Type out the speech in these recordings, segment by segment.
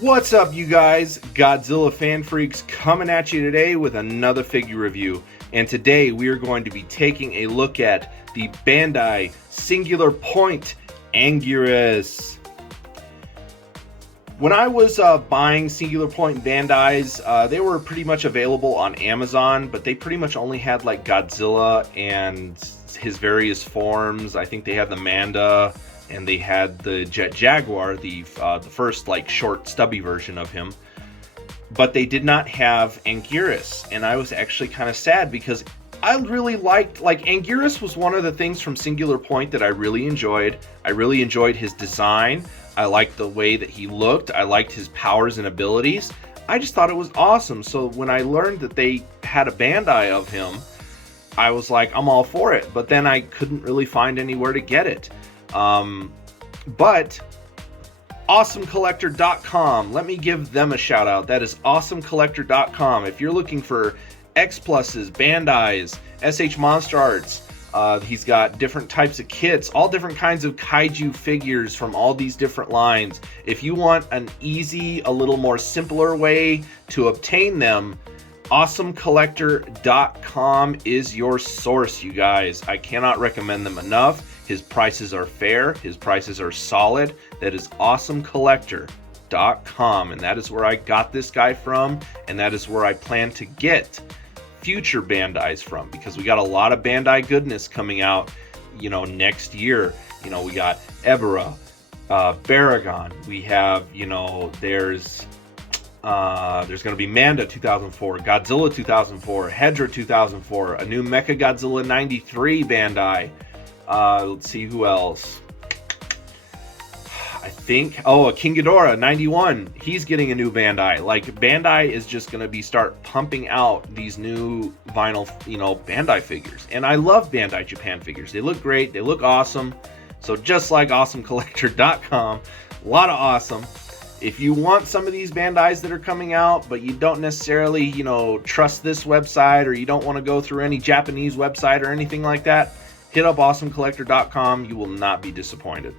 What's up, you guys? Godzilla fan freaks coming at you today with another figure review. And today we are going to be taking a look at the Bandai Singular Point Anguirus. When I was buying Singular Point Bandai's, they were pretty much available on Amazon, but they pretty much only had like Godzilla and his various forms. I think they had the Manda, and they had the Jet Jaguar, the first like short stubby version of him, but they did not have Anguirus, and I was actually kind of sad because I really liked, Anguirus was one of the things from Singular Point that I really enjoyed. I really enjoyed his design. I liked the way that he looked. I liked his powers and abilities. I just thought it was awesome. So when I learned that they had a Bandai of him, I was like, I'm all for it. But then I couldn't really find anywhere to get it. But awesomecollector.com, let me give them a shout out. That is awesomecollector.com. If you're looking for X pluses, Bandais, SH Monster Arts, he's got different types of kits, all different kinds of kaiju figures from all these different lines. If you want an easy, a little more simpler way to obtain them, awesomecollector.com is your source, you guys. I cannot recommend them enough. His prices are fair. His prices are solid. That is awesomecollector.com, and that is where I got this guy from, and that is where I plan to get future Bandais from, because we got a lot of Bandai goodness coming out, next year. We got Ebera, Baragon. We have, there's going to be Manda 2004, Godzilla 2004, Hedra 2004, a new Mecha Godzilla 93 Bandai. Let's see who else. I think, a King Ghidorah 91. He's getting a new Bandai. Bandai is just going to start pumping out these new vinyl, Bandai figures. And I love Bandai Japan figures. They look great. They look awesome. So just like awesomecollector.com, a lot of awesome. If you want some of these Bandais that are coming out, but you don't necessarily, trust this website, or you don't want to go through any Japanese website or anything like that, hit up awesomecollector.com. You will not be disappointed.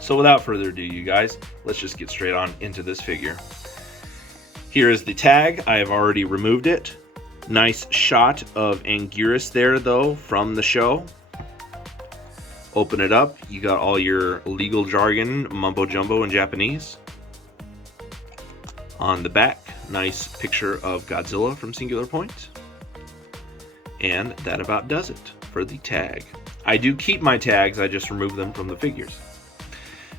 So without further ado, you guys, let's just get straight on into this figure. Here is the tag. I have already removed it. Nice shot of Anguirus there, though, from the show. Open it up. You got all your legal jargon, mumbo jumbo in Japanese. On the back, nice picture of Godzilla from Singular Point. And that about does it for the tag. I do keep my tags, I just remove them from the figures.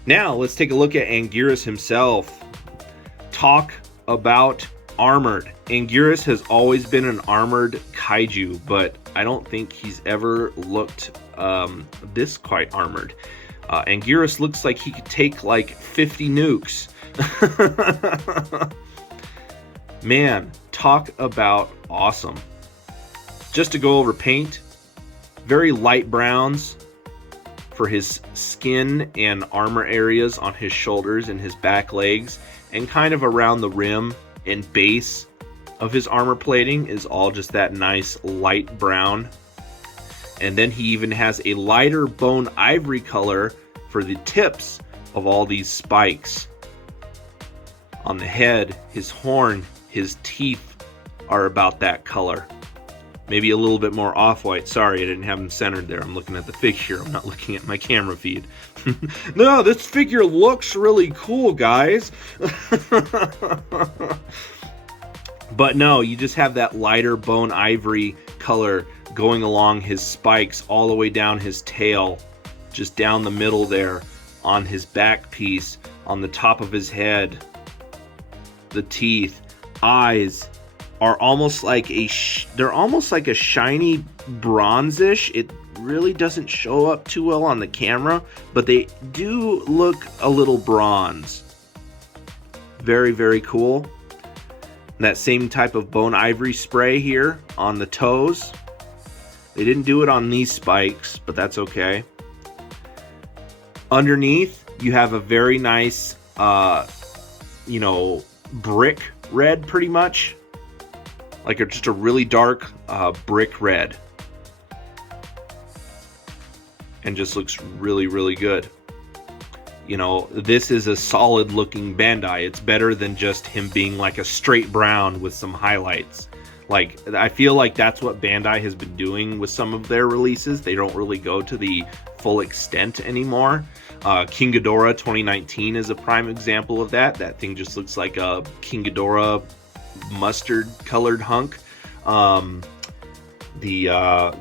Now let's take a look at Anguirus himself. Talk about armored. Anguirus has always been an armored kaiju, but I don't think he's ever looked this quite armored. Anguirus looks like he could take like 50 nukes. Man, talk about awesome. Just to go over paint, very light browns for his skin and armor areas on his shoulders and his back legs, and kind of around the rim and base of his armor plating is all just that nice light brown. And then he even has a lighter bone ivory color for the tips of all these spikes. On the head, his horn, his teeth are about that color. Maybe a little bit more off-white. Sorry, I didn't have them centered there. I'm looking at the figure. I'm not looking at my camera feed. No, this figure looks really cool, guys. But no, you just have that lighter bone ivory color going along his spikes all the way down his tail, just down the middle there, on his back piece, on the top of his head. The teeth, eyes are almost like they're almost like a shiny bronzish. It really doesn't show up too well on the camera, but they do look a little bronze. Very, very cool. That same type of bone ivory spray here on the toes. They didn't do it on these spikes, but that's okay. Underneath, you have a very nice, brick red, pretty much. Like just a really dark brick red. And just looks really, really good. You know, this is a solid looking Bandai. It's better than just him being like a straight brown with some highlights. Like, I feel like that's what Bandai has been doing with some of their releases. They don't really go to the full extent anymore. King Ghidorah 2019 is a prime example of that. That thing just looks like a King Ghidorah mustard colored hunk. The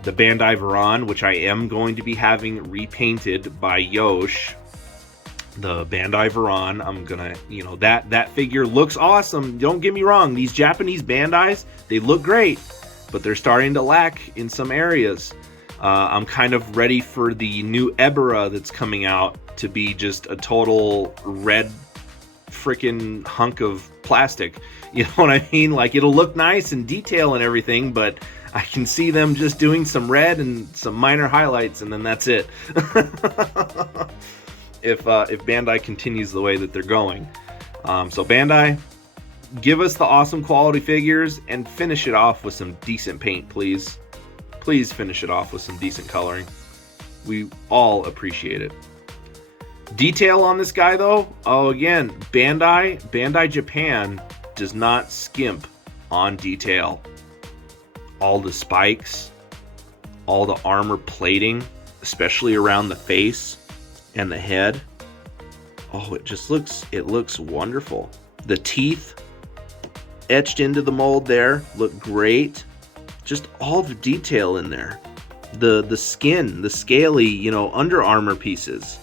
Bandai Varan, which I am going to be having repainted by Yosh. The Bandai Varan, I'm gonna, you know, that figure looks awesome. Don't get me wrong, these Japanese Bandais, they look great, but they're starting to lack in some areas. I'm kind of ready for the new Ebera that's coming out to be just a total red freaking hunk of plastic. You know what I mean? Like, it'll look nice and detail and everything, but I can see them just doing some red and some minor highlights, and then that's it. If Bandai continues the way that they're going. So Bandai, give us the awesome quality figures and finish it off with some decent paint, please. Please finish it off with some decent coloring. We all appreciate it. Detail on this guy though, oh, again, Bandai Japan does not skimp on detail. All the spikes, all the armor plating, especially around the face and the head. Oh, it looks wonderful. The teeth etched into the mold there look great. Just all the detail in there. The skin, the scaly, you know, under armor pieces.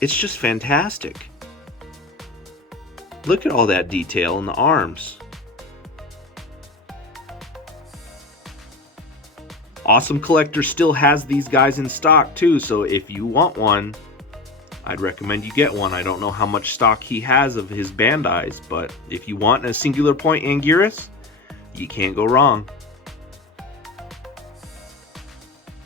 It's just fantastic. Look at all that detail in the arms. Awesome Collector still has these guys in stock too, so if you want one, I'd recommend you get one. I don't know how much stock he has of his Bandais, but if you want a Singular Point Anguirus, you can't go wrong.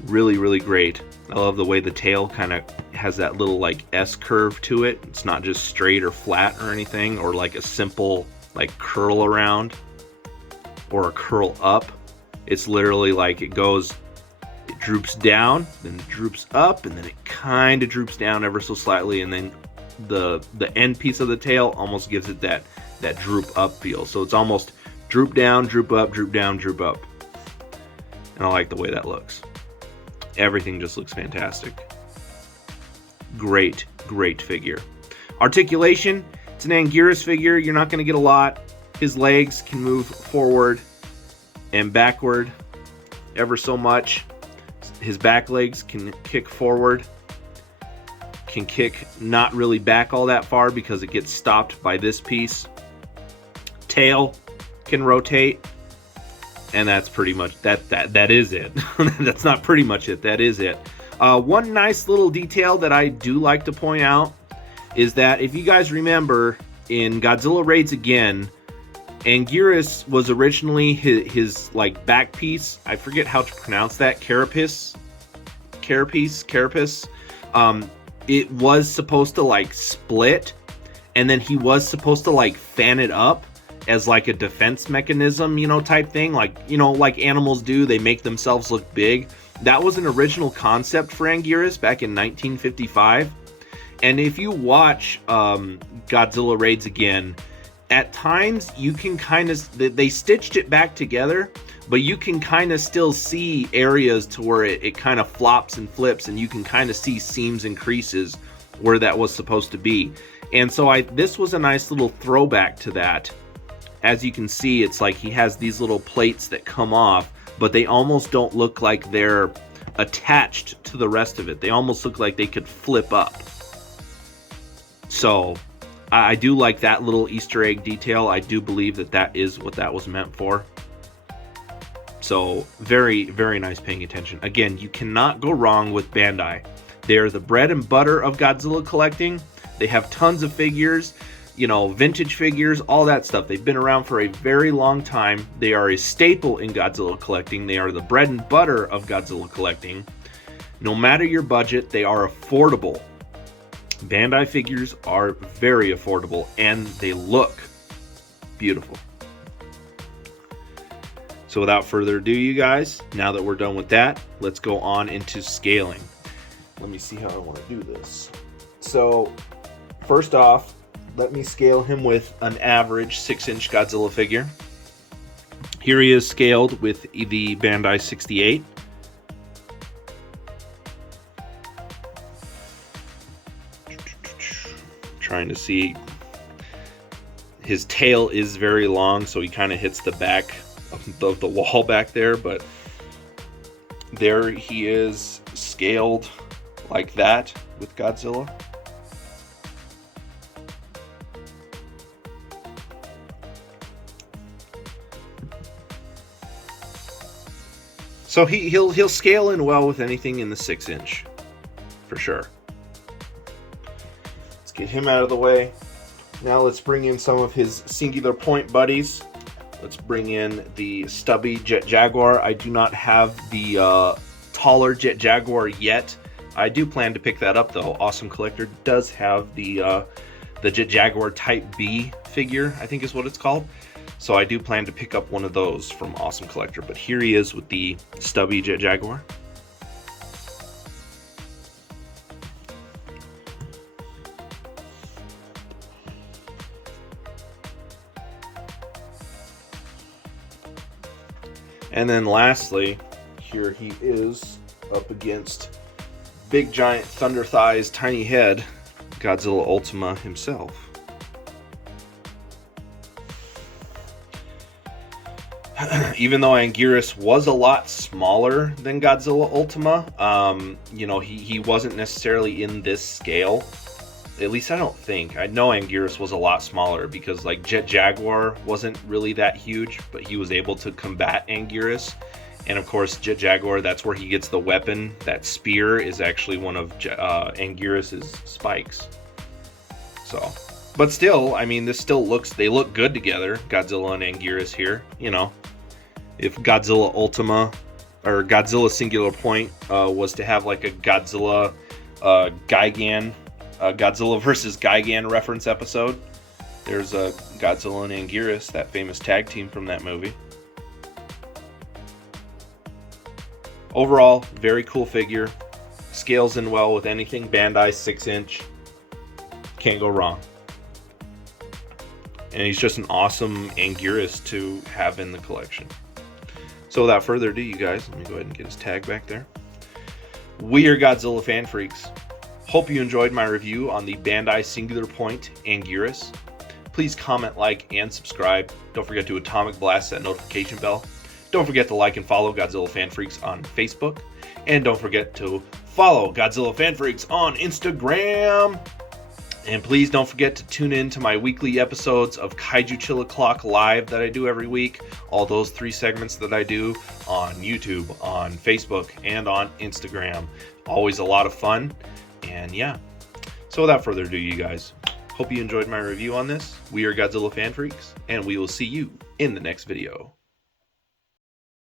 Really, really great. I love the way the tail kind of has that little like S curve to it. It's not just straight or flat or anything, or like a simple like curl around or a curl up. It's literally like it droops down, then it droops up, and then it kind of droops down ever so slightly, and then the end piece of the tail almost gives it that droop up feel. So it's almost droop down, droop up, droop down, droop up. And I like the way that looks. Everything just looks fantastic. Great, great figure. Articulation, it's an Anguirus figure. You're not going to get a lot. His legs can move forward and backward ever so much. His back legs can kick forward, can kick not really back all that far because it gets stopped by this piece. Tail can rotate, and that's pretty much that is it. That's not pretty much it, that is it. One nice little detail that I do like to point out is that if you guys remember in Godzilla Raids Again, Anguirus was originally his like back piece. I forget how to pronounce that. Carapace. It was supposed to like split, and then he was supposed to like fan it up as like a defense mechanism, you know, type thing. Like, you know, like animals do, they make themselves look big. That was an original concept for Anguirus back in 1955. And if you watch Godzilla Raids Again, at times you can kind of, they stitched it back together, but you can kind of still see areas to where it kind of flops and flips, and you can kind of see seams and creases where that was supposed to be. And so this was a nice little throwback to that. As you can see, it's like he has these little plates that come off, but they almost don't look like they're attached to the rest of it. They almost look like they could flip up. So I do like that little Easter egg detail. I do believe that is what that was meant for. So very, very nice paying attention. Again, you cannot go wrong with Bandai. They're the bread and butter of Godzilla collecting. They have tons of figures, you know, vintage figures, all that stuff. They've been around for a very long time. They are a staple in Godzilla collecting. They are the bread and butter of Godzilla collecting. No matter your budget, they are affordable. Bandai figures are very affordable, and they look beautiful. So without further ado, you guys, now that we're done with that, let's go on into scaling. Let me see how I want to do this. So first off, let me scale him with an average 6-inch Godzilla figure. Here he is scaled with the Bandai 68. Trying to see, his tail is very long, so he kind of hits the back of the wall back there, but there he is scaled like that with Godzilla. So he'll scale in well with anything in the 6-inch, for sure. Let's get him out of the way. Now let's bring in some of his Singular Point buddies. Let's bring in the stubby Jet Jaguar. I do not have the taller Jet Jaguar yet. I do plan to pick that up though. Awesome Collector does have the Jet Jaguar Type B figure, I think is what it's called. So I do plan to pick up one of those from Awesome Collector. But here he is with the stubby Jet Jaguar. And then lastly, here he is up against big giant thunder thighs, tiny head, Godzilla Ultima himself. Even though Anguirus was a lot smaller than Godzilla Ultima, you know, he wasn't necessarily in this scale. At least I don't think. I know Anguirus was a lot smaller because like Jet Jaguar wasn't really that huge, but he was able to combat Anguirus. And of course, Jet Jaguar, that's where he gets the weapon. That spear is actually one of Anguirus's spikes. So, but still, I mean, this still they look good together, Godzilla and Anguirus here, you know. If Godzilla Ultima or Godzilla Singular Point was to have like a Godzilla Gigan, Godzilla versus Gigan reference episode, there's a Godzilla and Anguirus, that famous tag team from that movie. Overall, very cool figure. Scales in well with anything Bandai 6-inch. Can't go wrong. And he's just an awesome Anguirus to have in the collection. So without further ado, you guys, let me go ahead and get his tag back there. We are Godzilla Fan Freaks. Hope you enjoyed my review on the Bandai Singular Point Anguirus. Please comment, like, and subscribe. Don't forget to atomic blast that notification bell. Don't forget to like and follow Godzilla Fan Freaks on Facebook. And don't forget to follow Godzilla Fan Freaks on Instagram. And please don't forget to tune in to my weekly episodes of Kaiju Chill O'Clock Live that I do every week. All those 3 segments that I do on YouTube, on Facebook, and on Instagram. Always a lot of fun. And yeah. So without further ado, you guys, hope you enjoyed my review on this. We are Godzilla Fan Freaks, and we will see you in the next video.